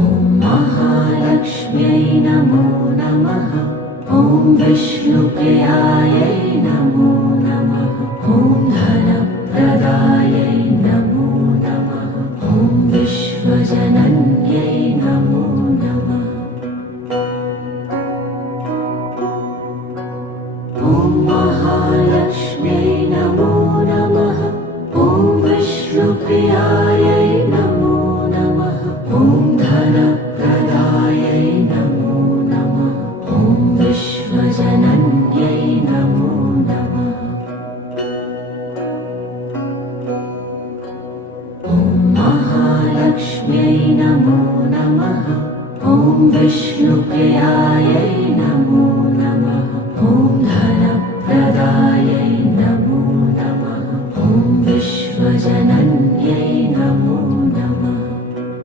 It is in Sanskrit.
ॐ महालक्ष्म्यै नमो नमः। ॐ विष्णुप्रियायै नमो नमः। ॐ धनप्रदायै नमो नमः। ॐ विश्वजनन्यै नमो नमः। ॐ महालक्ष्म्यै नमो नमः। ॐ विष्णुप्रियायै नमो नमः। ॐ धनप्रदायै नमो नमः। ॐ विश्वजनन्यै नमो नमः। ॐ महालक्ष्म्यै नमो नमः। ॐ विष्णुप्रियायै नमो नमः। ॐ धन